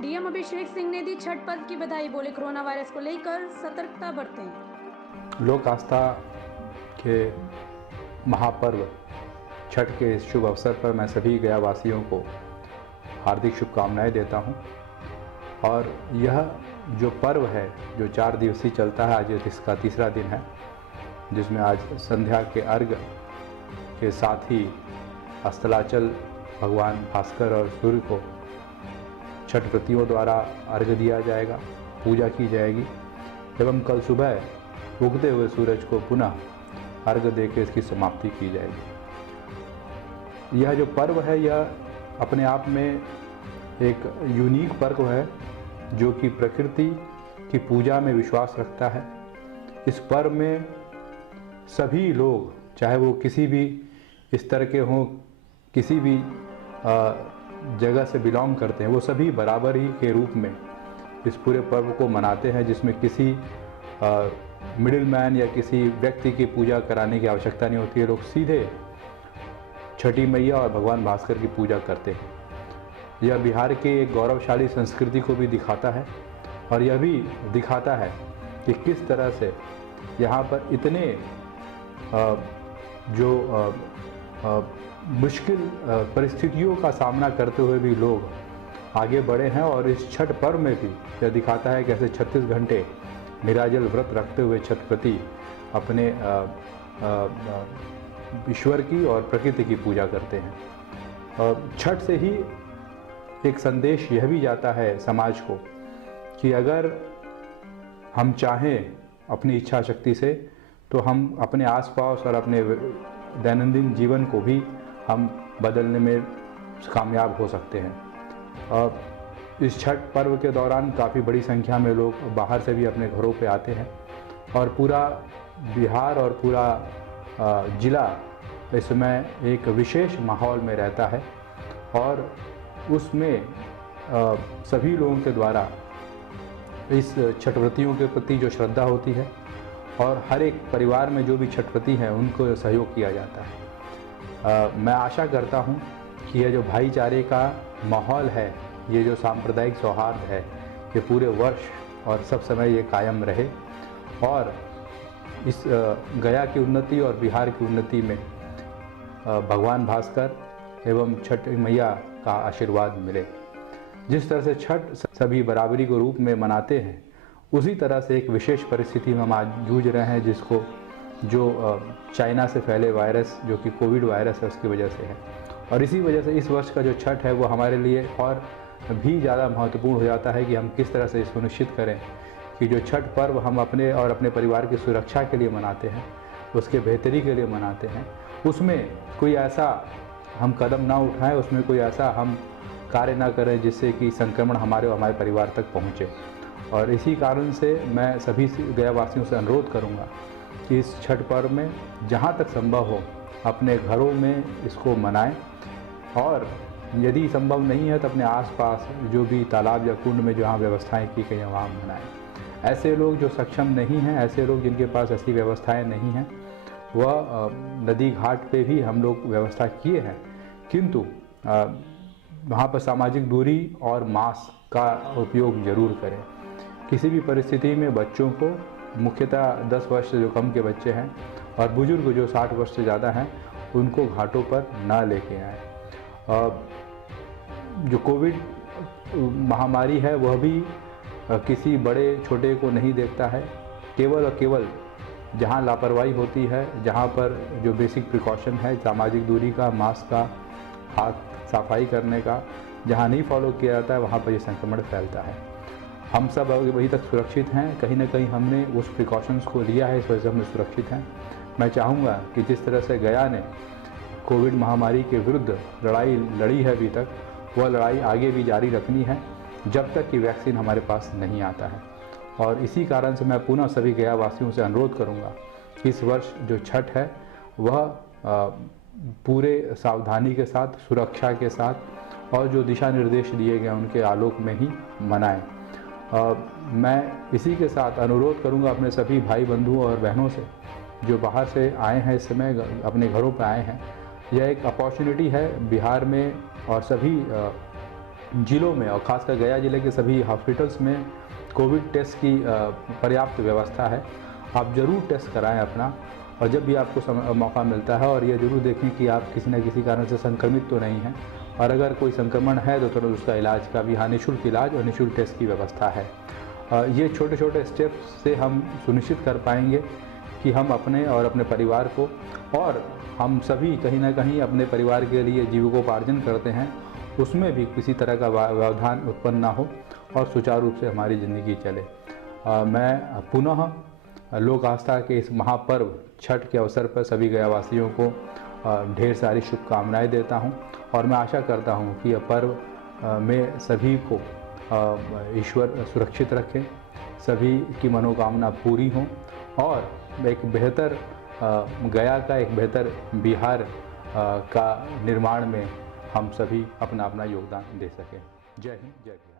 DM Abhishek Singh ने दी छठ पर्व की बधाई, बोले कोरोना वायरस को लेकर सतर्कता बरतें। लोक आस्था के महापर्व छठ के इस शुभ अवसर पर मैं सभी गया वासियों को हार्दिक शुभकामनाएं देता हूं। और यह जो पर्व है जो 4 दिवसीय चलता है, आज इसका तीसरा दिन है, जिसमें आज संध्या के अर्घ के साथ ही अस्ताचल भगवान भास्कर और सूर्य को छठ व्रतियों द्वारा अर्घ्य दिया जाएगा, पूजा की जाएगी एवं कल सुबह उगते हुए सूरज को पुनः अर्घ्य देकर इसकी समाप्ति की जाएगी। यह जो पर्व है यह अपने आप में एक यूनिक पर्व है जो कि प्रकृति की पूजा में विश्वास रखता है। इस पर्व में सभी लोग, चाहे वो किसी भी स्तर के हों, किसी भी जगह से बिलोंग करते हैं, वो सभी बराबर ही के रूप में इस पूरे पर्व को मनाते हैं, जिसमें किसी मिडिल मैन या किसी व्यक्ति की पूजा कराने की आवश्यकता नहीं होती है। लोग सीधे छठी मैया और भगवान भास्कर की पूजा करते हैं। यह बिहार के एक गौरवशाली संस्कृति को भी दिखाता है और यह भी दिखाता है कि किस तरह से यहाँ पर इतने मुश्किल परिस्थितियों का सामना करते हुए भी लोग आगे बढ़े हैं। और इस छठ पर्व में भी यह दिखाता है कैसे 36 घंटे निराजल व्रत रखते हुए छठपति अपने ईश्वर की और प्रकृति की पूजा करते हैं। छठ से ही एक संदेश यह भी जाता है समाज को कि अगर हम चाहें अपनी इच्छा शक्ति से तो हम अपने आसपास और अपने दैनंदिन जीवन को भी हम बदलने में कामयाब हो सकते हैं। इस छठ पर्व के दौरान काफ़ी बड़ी संख्या में लोग बाहर से भी अपने घरों पे आते हैं और पूरा बिहार और पूरा ज़िला इस समय एक विशेष माहौल में रहता है और उसमें सभी लोगों के द्वारा इस छठव्रतियों के प्रति जो श्रद्धा होती है और हर एक परिवार में जो भी छठव्रती हैं उनको सहयोग किया जाता है। मैं आशा करता हूं कि यह जो भाईचारे का माहौल है, ये जो सांप्रदायिक सौहार्द है, ये पूरे वर्ष और सब समय ये कायम रहे और इस गया की उन्नति और बिहार की उन्नति में भगवान भास्कर एवं छठ मैया का आशीर्वाद मिले। जिस तरह से छठ सभी बराबरी को रूप में मनाते हैं, उसी तरह से एक विशेष परिस्थिति में हम आज जूझ रहे हैं, जिसको जो चाइना से फैले वायरस जो कि कोविड वायरस है उसकी वजह से है। और इसी वजह से इस वर्ष का जो छठ है वो हमारे लिए और भी ज़्यादा महत्वपूर्ण हो जाता है कि हम किस तरह से इसको निश्चित करें कि जो छठ पर्व हम अपने और अपने परिवार की सुरक्षा के लिए मनाते हैं, उसके बेहतरी के लिए मनाते हैं, उसमें कोई ऐसा हम कदम ना उठाएं, उसमें कोई ऐसा हम कार्य ना करें जिससे कि संक्रमण हमारे और हमारे परिवार तक पहुँचे। और इसी कारण से मैं सभी गया वासियों से अनुरोध करूंगा कि इस छठ पर्व में जहां तक संभव हो अपने घरों में इसको मनाएं और यदि संभव नहीं है तो अपने आसपास जो भी तालाब या कुंड में जहाँ व्यवस्थाएं की गई हैं वहाँ मनाएं। ऐसे लोग जो सक्षम नहीं हैं, ऐसे लोग जिनके पास ऐसी व्यवस्थाएं नहीं हैं, वह नदी घाट पे भी हम लोग व्यवस्था किए हैं, किंतु वहाँ पर सामाजिक दूरी और मास्क का उपयोग जरूर करें। किसी भी परिस्थिति में बच्चों को, मुख्यतः 10 वर्ष से जो कम के बच्चे हैं और बुजुर्ग जो 60 वर्ष से ज़्यादा हैं, उनको घाटों पर ना लेके आएँ। जो कोविड महामारी है वह भी किसी बड़े छोटे को नहीं देखता है। केवल और केवल जहाँ लापरवाही होती है, जहाँ पर जो बेसिक प्रिकॉशन है सामाजिक दूरी का, मास्क का, हाथ सफाई करने का, जहाँ नहीं फॉलो किया जाता है वहाँ पर ये संक्रमण फैलता है। हम सब अभी तक सुरक्षित हैं, कहीं ना कहीं हमने उस प्रिकॉशंस को लिया है, इस वजह से हम सुरक्षित हैं। मैं चाहूँगा कि जिस तरह से गया ने कोविड महामारी के विरुद्ध लड़ाई लड़ी है अभी तक, वह लड़ाई आगे भी जारी रखनी है जब तक कि वैक्सीन हमारे पास नहीं आता है। और इसी कारण से मैं पुनः सभी गया वासियों से अनुरोध करूँगा कि इस वर्ष जो छठ है वह पूरे सावधानी के साथ, सुरक्षा के साथ और जो दिशा निर्देश दिए गए उनके आलोक में ही मनाएं। मैं इसी के साथ अनुरोध करूंगा अपने सभी भाई बंधुओं और बहनों से जो बाहर से आए हैं, इस समय अपने घरों पर आए हैं। यह एक अपॉर्चुनिटी है बिहार में और सभी जिलों में और खासकर गया जिले के सभी हॉस्पिटल्स में कोविड टेस्ट की पर्याप्त व्यवस्था है। आप ज़रूर टेस्ट कराएं अपना, और जब भी आपको मौका मिलता है, और ये ज़रूर देखें कि आप किसी न किसी कारण से संक्रमित तो नहीं हैं, और अगर कोई संक्रमण है तो तुरंत उसका इलाज का भी, हाँ, निःशुल्क इलाज और निःशुल्क टेस्ट की व्यवस्था है। ये छोटे छोटे स्टेप्स से हम सुनिश्चित कर पाएंगे कि हम अपने और अपने परिवार को, और हम सभी कहीं ना कहीं अपने परिवार के लिए जीविकोपार्जन करते हैं, उसमें भी किसी तरह का व्यवधान उत्पन्न ना हो और सुचारू रूप से हमारी ज़िंदगी चले। मैं पुनः लोक आस्था के इस महापर्व छठ के अवसर पर सभी गयावासियों को ढेर सारी शुभकामनाएं देता हूं, और मैं आशा करता हूं कि यह पर्व में सभी को ईश्वर सुरक्षित रखें, सभी की मनोकामना पूरी हो, और एक बेहतर गया का, एक बेहतर बिहार का निर्माण में हम सभी अपना अपना योगदान दे सकें। जय हिंद, जय बिहार।